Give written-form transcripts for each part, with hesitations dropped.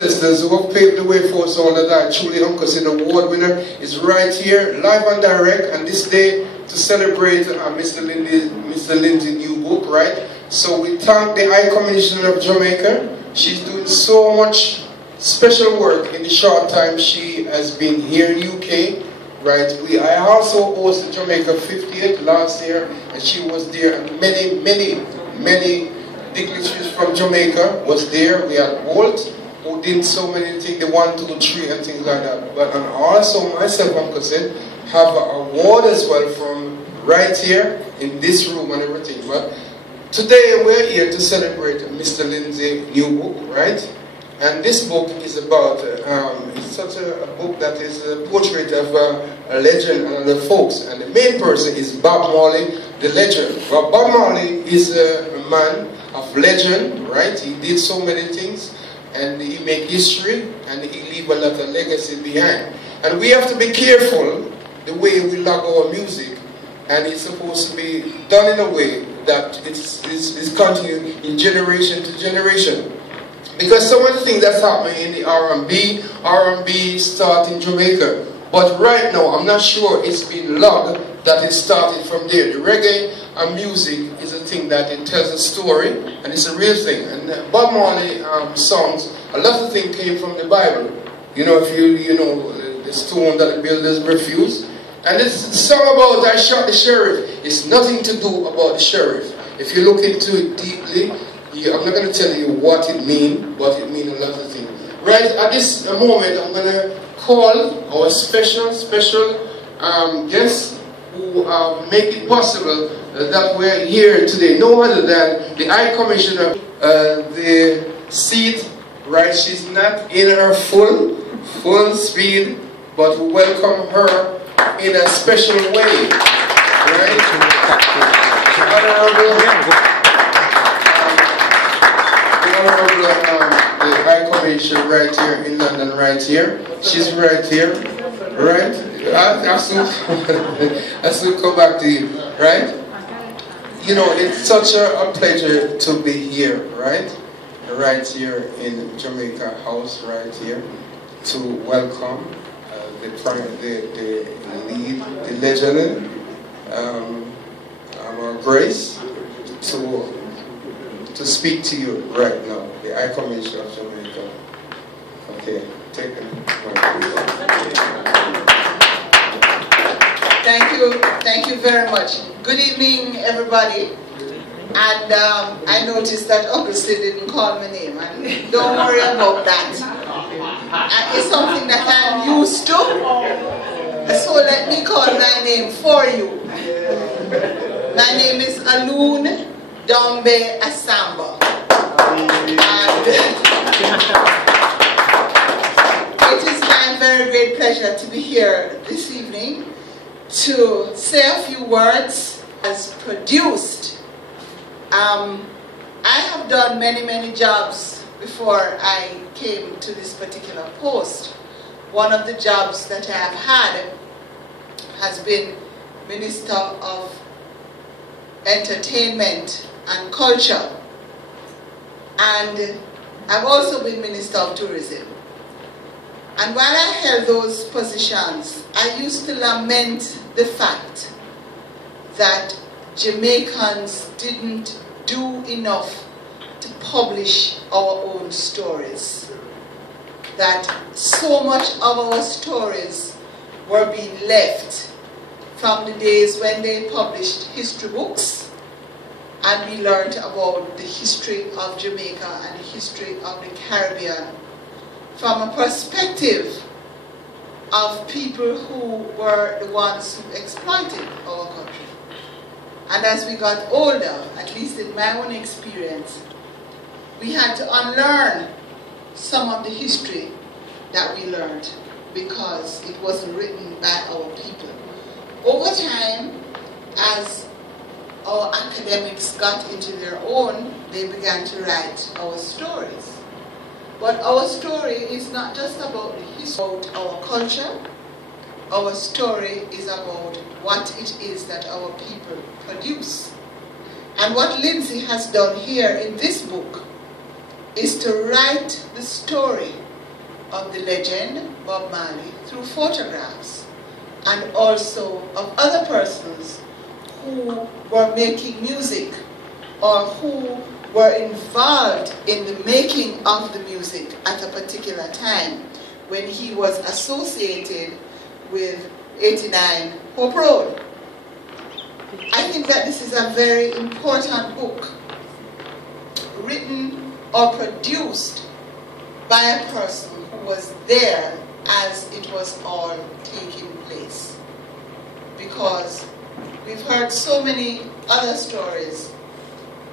Listeners who have paved the way for us all that are truly Uncle Award winner is right here, live and direct, and this day to celebrate Mr. Lindsay's new book, right? So we thank the High Commissioner of Jamaica. She's doing so much special work in the short time she has been here in UK, right? I also hosted Jamaica 50th last year, and she was there, and many dignitaries from Jamaica was there. We had Walt, who did so many things, the 1, 2, 3 and things like that. But and also myself, Uncle Sid, have an award as well from right here in this room and everything. But today we're here to celebrate Mr. Lindsay's new book, right? And this book is about, it's such a book that is a portrait of a legend and the folks. And the main person is Bob Marley, the legend. Well, Bob Marley is a man of legend, right? He did so many things, and he made history, and he leave a lot of legacy behind. And we have to be careful the way we log our music, and it's supposed to be done in a way that it's continued in generation to generation. Because some of the things that's happening in the R&B start in Jamaica. But right now, I'm not sure it's been logged that it started from there. The reggae and music is a thing that it tells a story, and it's a real thing. And Bob Marley songs, a lot of things came from the Bible. You know, if you know, the stone that the builders refused. And this song about I shot the sheriff, it's nothing to do about the sheriff. If you look into it deeply, I'm not going to tell you what it means, but it means a lot of things. Right at this moment, I'm going to call our special guests who make it possible that we're here today. No other than the High Commissioner, the seat, right? She's not in her full speed, but we welcome her in a special way, right? The High Commissioner right here in London, right here. She's right here, right? I still come back to you, right? You know, it's such a pleasure to be here, right? Right here in Jamaica House, right here, to welcome the lead, the legend, our Grace, to speak to you right now, the High Commissioner of Jamaica. Okay, take it. Thank you very much. Good evening, everybody. And I noticed that Uncle Sid didn't call my name, and don't worry about that. It's something that I'm used to, so let me call my name for you. My name is Aloun, Ndombet, Assamba. And it is my very great pleasure to be here this evening to say a few words as produced. I have done many jobs before I came to this particular post. One of the jobs that I have had has been Minister of Entertainment and Culture, and I've also been Minister of Tourism. And while I held those positions, I used to lament the fact that Jamaicans didn't do enough to publish our own stories. That so much of our stories were being left from the days when they published history books, and we learned about the history of Jamaica and the history of the Caribbean from a perspective of people who were the ones who exploited our country. And as we got older, at least in my own experience, we had to unlearn some of the history that we learned because it wasn't written by our people. Over time, as our academics got into their own, they began to write our stories. But our story is not just about the history, about our culture. Our story is about what it is that our people produce. And what Lindsay has done here in this book is to write the story of the legend Bob Marley through photographs, and also of other persons who were making music or who were involved in the making of the music at a particular time when he was associated with 89 Hope Road. I think that this is a very important book, written or produced by a person who was there as it was all taking place. Because we've heard so many other stories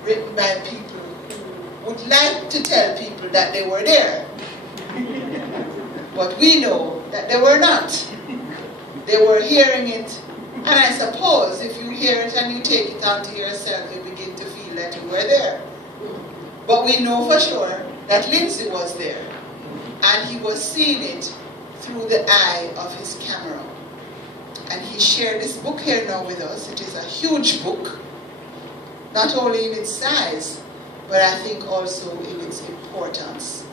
written by people who would like to tell people that they were there. But we know that they were not. They were hearing it, and I suppose if you hear it and you take it onto yourself, you begin to feel that you were there. But we know for sure that Lindsay was there, and he was seeing it through the eye of his camera. And he shared this book here now with us. It is a huge book, not only in its size, but I think also in its importance.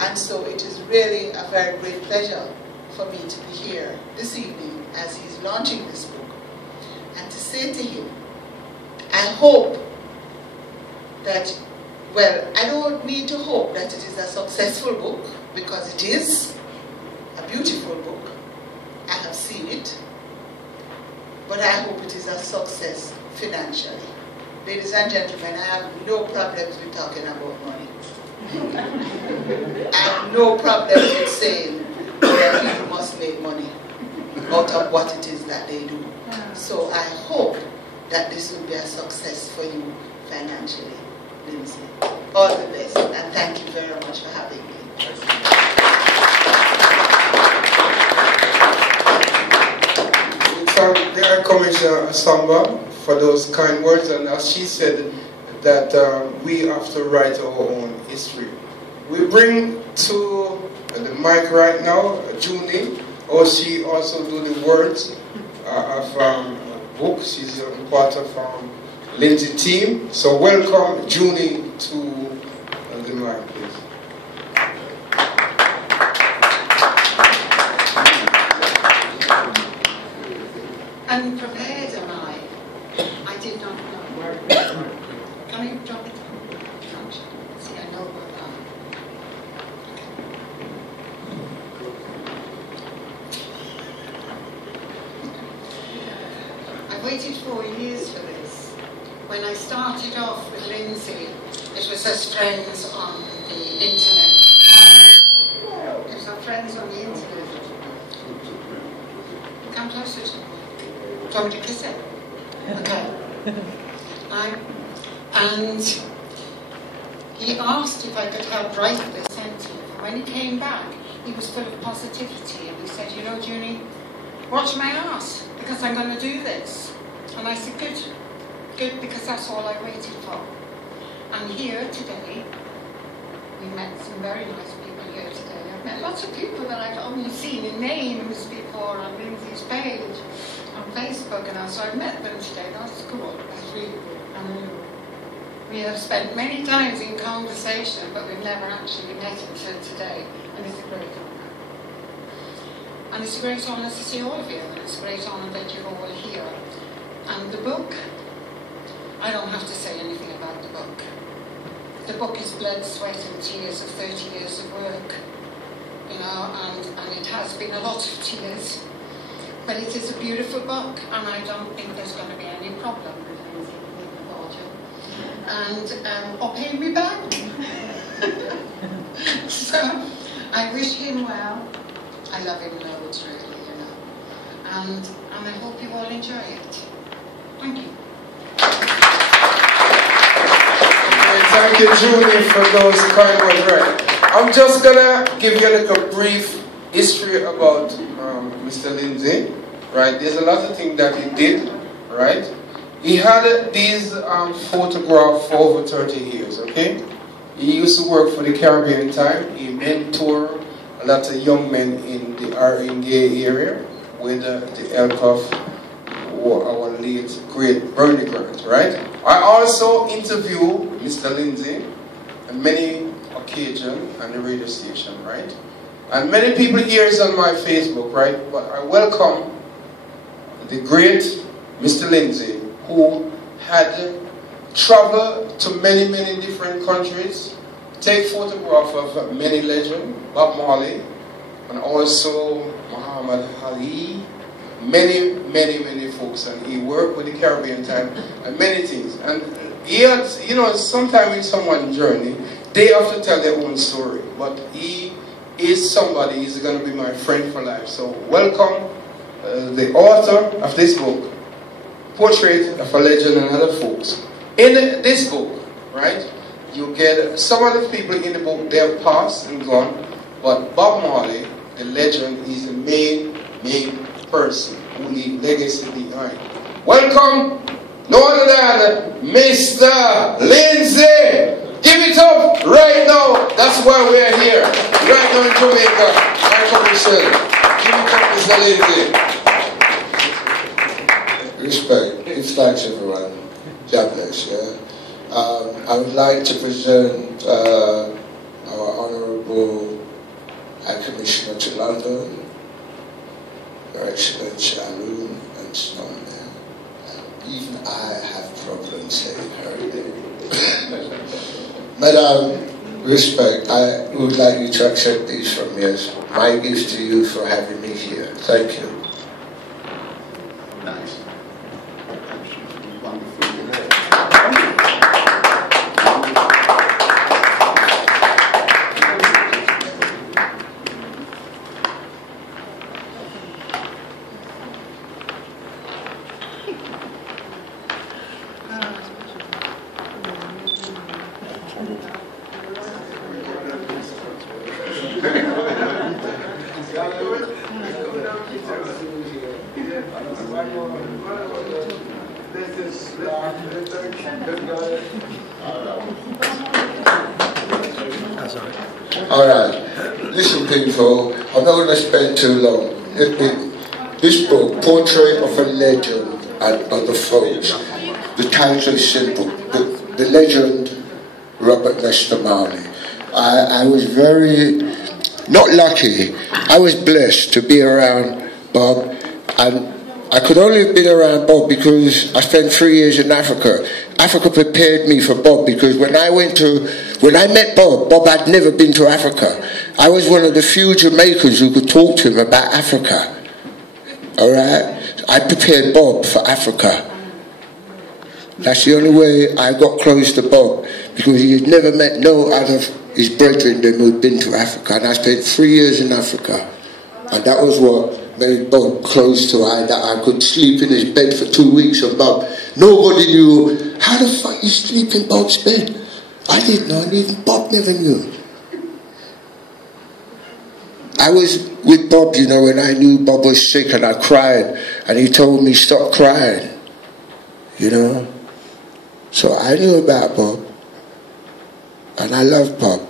And so it is really a very great pleasure for me to be here this evening as he's launching this book, and to say to him, I hope that, well, I don't need to hope that it is a successful book, because it is a beautiful book. I have seen it. But I hope it is a success financially. Ladies and gentlemen, I have no problems with talking about money. I have no problems with saying that people must make money out of what it is that they do. So I hope that this will be a success for you financially, Lindsay. All the best, and thank you very much for having me. There, Commissioner Assamba, for those kind words, and as she said, that we have to write our own history. We bring to the mic right now Junie, or she also do the words of a book. She's a part of Lindsay team. So welcome Junie to the mic, please. Unprepared am I? I did not know. Can you drop it? See, I know about that. I waited 4 years for this. When I started off with Lindsay, it was as friends on the internet. It was our friends on the internet. Come closer to me. Do you want me to kiss it? Okay. And he asked if I could help write this sentence. And when he came back, he was full of positivity. And he said, you know, Junie, watch my ass, because I'm going to do this. And I said, good. Good, because that's all I waited for. And here today, we met some very nice people here today. I've met lots of people that I've only seen in names before on Lindsay's page, on Facebook, and so I've met them today. That's cool. That's really good. And we have spent many times in conversation, but we've never actually met until today, and it's a great honour. And it's a great honour to see all of you, and it's a great honour that you're all here. And the book, I don't have to say anything about the book. The book is blood, sweat and tears of 30 years of work, you know, and it has been a lot of tears. But it is a beautiful book, and I don't think there's going to be any problem with Lindsay and or paying me back. So I wish him well. I love him loads, really, you know. And I hope you all enjoy it. Thank you. Thank you, Junie, for those kind words. Right. I'm just gonna give you a little brief history about Mr. Lindsay. Right. There's a lot of things that he did. Right. He had these photographs for over 30 years. Okay. He used to work for the Caribbean time. He mentored a lot of young men in the Gay area with the help of our late great Bernie Grant, right? I also interviewed Mr. Lindsay on many occasions on the radio station, right? And many people here is on my Facebook, right? But I welcome the great Mr. Lindsay, who had traveled to many, many different countries, take photograph of many legends, Bob Marley, and also Muhammad Ali, many, many, many folks, and he worked with the Caribbean time and many things. And he had, you know, sometimes in someone's journey, they have to tell their own story. But he is somebody, he's going to be my friend for life. So welcome the author of this book, Portrait of a Legend and Other Folks. In this book, right, you get some of the people in the book, they're passed and gone, but Bob Marley, the legend, is the main person who leaves legacy behind. Welcome, no other than Mr. Lindsay. Give it up right now. That's why we're here, right now in Jamaica. Give it up, Mr. Lindsay. Respect. Give thanks, everyone. God bless, yeah. I would like to present our Honourable High Commissioner to London, Your Excellency Aloun and Ndombet. Even I have problems saying her name. Madam, respect, I would like you to accept these from me as my gift to you for having me here. Thank you. Nice. Alright, listen people, I'm not going to spend too long. This book, Portrait of a Legend and Other Folks, the title is simple, the legend Robert Nesta Marley. I was very, not lucky, I was blessed to be around Bob, and I could only have been around Bob because I spent 3 years in Africa. Africa prepared me for Bob because when I met Bob, Bob had never been to Africa. I was one of the few Jamaicans who could talk to him about Africa. Alright? I prepared Bob for Africa. That's the only way I got close to Bob, because he had never met no other of his brethren than who had been to Africa. And I spent 3 years in Africa. And that was what made Bob close to I, that I could sleep in his bed for 2 weeks. And Bob, nobody knew, how the fuck you sleep in Bob's bed? I didn't know, and even Bob never knew. I was with Bob, you know, when I knew Bob was sick, and I cried, and he told me, stop crying, you know. So I knew about Bob, and I loved Bob.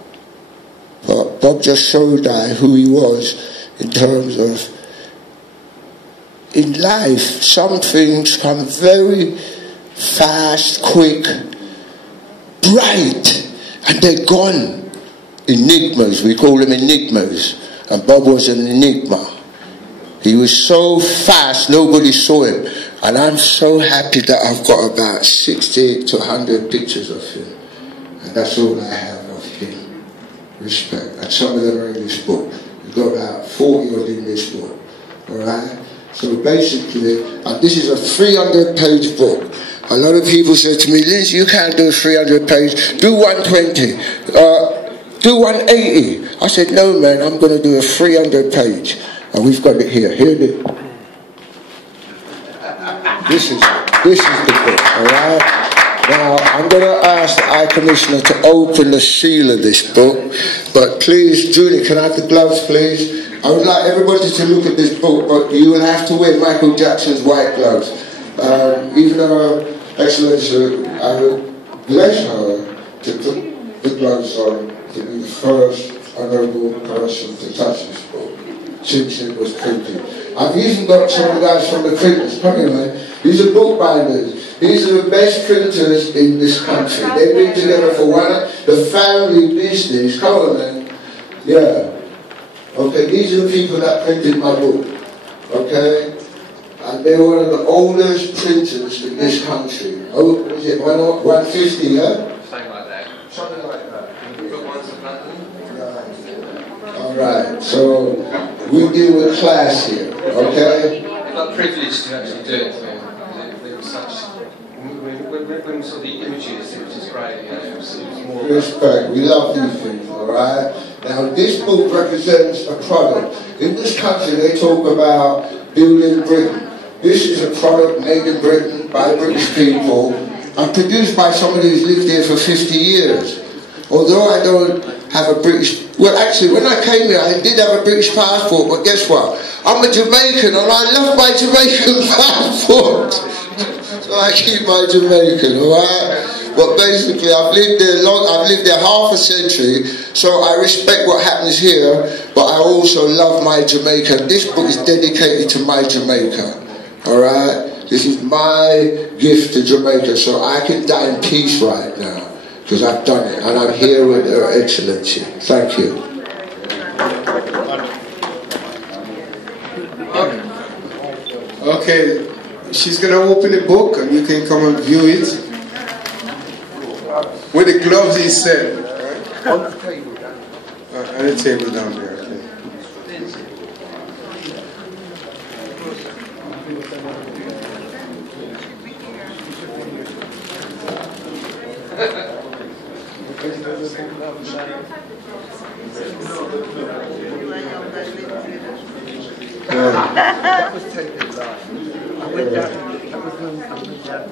But Bob just showed I who he was in terms of, in life, some things come very fast, quick, bright, and they're gone. Enigmas, we call them enigmas. And Bob was an enigma. He was so fast, nobody saw him. And I'm so happy that I've got about 60 to 100 pictures of him. And that's all I have of him. Respect. And some of them are in this book. We've got about 40 of them in this book. Alright? So basically, and this is a 300-page book. A lot of people say to me, Lindsay, you can't do a 300-page. Do 120. Do 180. I said, no, man, I'm going to do a 300-page. And we've got it here. Here it is. This is the book, all right? Now, I'm going to ask the High Commissioner to open the seal of this book. But please, Judy, can I have the gloves, please? I would like everybody to look at this book, but you will have to wear Michael Jackson's white gloves. Even though Excellency, I would bless her to put the gloves on, to be the first honourable person to touch this book since it was printed. I've even got some of the guys from the printers. Come here, man. These are bookbinders. These are the best printers in this country. They've been together for the family business. Come on, man. Yeah. Okay, these are the people that printed my book. Okay? And they're one of the oldest printers in this country. Oh, was it 150, yeah? Something like that. Something like that. But one's in London. Alright, so we deal with class here, okay? It's not privileged to actually do it. They were such. When we saw the images, it was just great. You know, it was more. Respect, we love these things, alright? Now, this book represents a product. In this country, they talk about building Britain. This is a product made in Britain by British people and produced by somebody who's lived here for 50 years. Although I don't have a British... Well, actually, when I came here, I did have a British passport, but guess what? I'm a Jamaican and I love my Jamaican passport. So I keep my Jamaican, alright? But basically, I've lived there half a century, so I respect what happens here, but I also love my Jamaica. This book is dedicated to my Jamaica, alright? This is my gift to Jamaica, so I can die in peace right now, because I've done it, and I'm here with Her Excellency. Thank you. Okay, she's going to open the book, and you can come and view it. With the gloves, he said. On the table down there. On the table down there, okay. That was taken live. I went down. That was when I went down.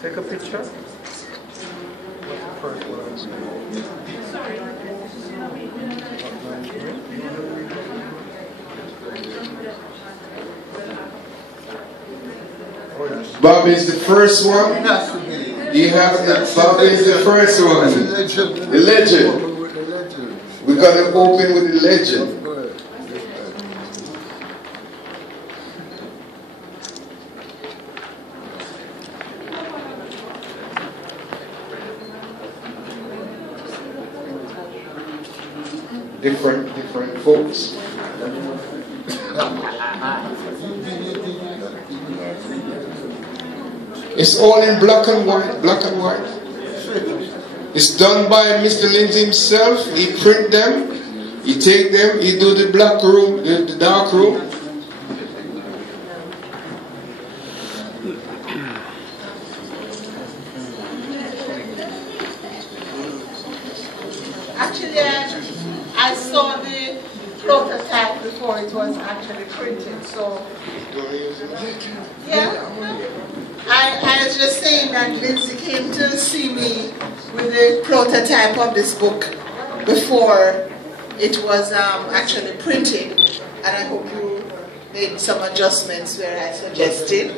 Take a picture. What's the first one? Bob is the first one. You have the, Bob is the first one. The legend. We're going to open with the legend. Different folks. It's all in black and white. It's done by Mr. Lindsay himself. He print them, he take them, he do the black room, the dark room. Actually, I saw the prototype before it was actually printed, so yeah. I was just saying that Lindsay came to see me with the prototype of this book before it was actually printed, and I hope you made some adjustments where I suggested.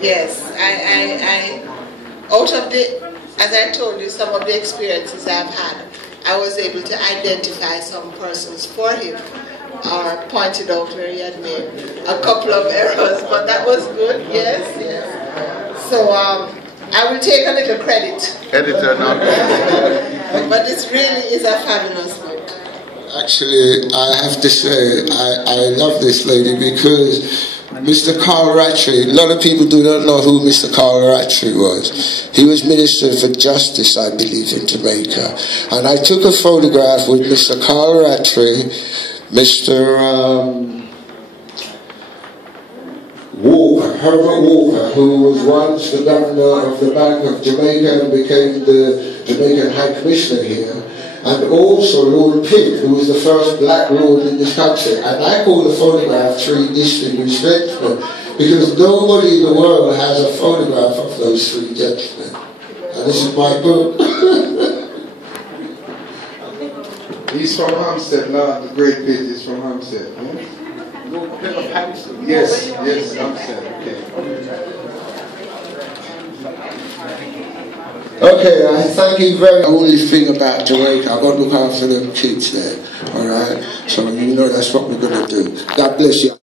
Yes, I out of the, as I told you, some of the experiences I've had, I was able to identify some persons for him, or pointed out where he had made a couple of errors, but that was good, yes. So I will take a little credit. Editor, not But this really is a fabulous book. Actually, I have to say, I love this lady because Mr. Carl Rattray, a lot of people do not know who Mr. Carl Rattray was. He was Minister for Justice, I believe, in Jamaica. And I took a photograph with Mr. Carl Rattray, Mr. Herbert Walker, who was once the governor of the Bank of Jamaica and became the Jamaican High Commissioner here, and also Lord Pitt, who was the first black lord in this country. And I call the photograph Three Distinguished Gentlemen, because nobody in the world has a photograph of those three gentlemen. And this is my book. He's from Hampstead, Lord, the great Pitt is from Hampstead. Yes, Hampstead, okay. Okay, I thank you very much. The only thing about Jamaica, I've got to look after them kids there, alright? So you know that's what we're going to do. God bless you.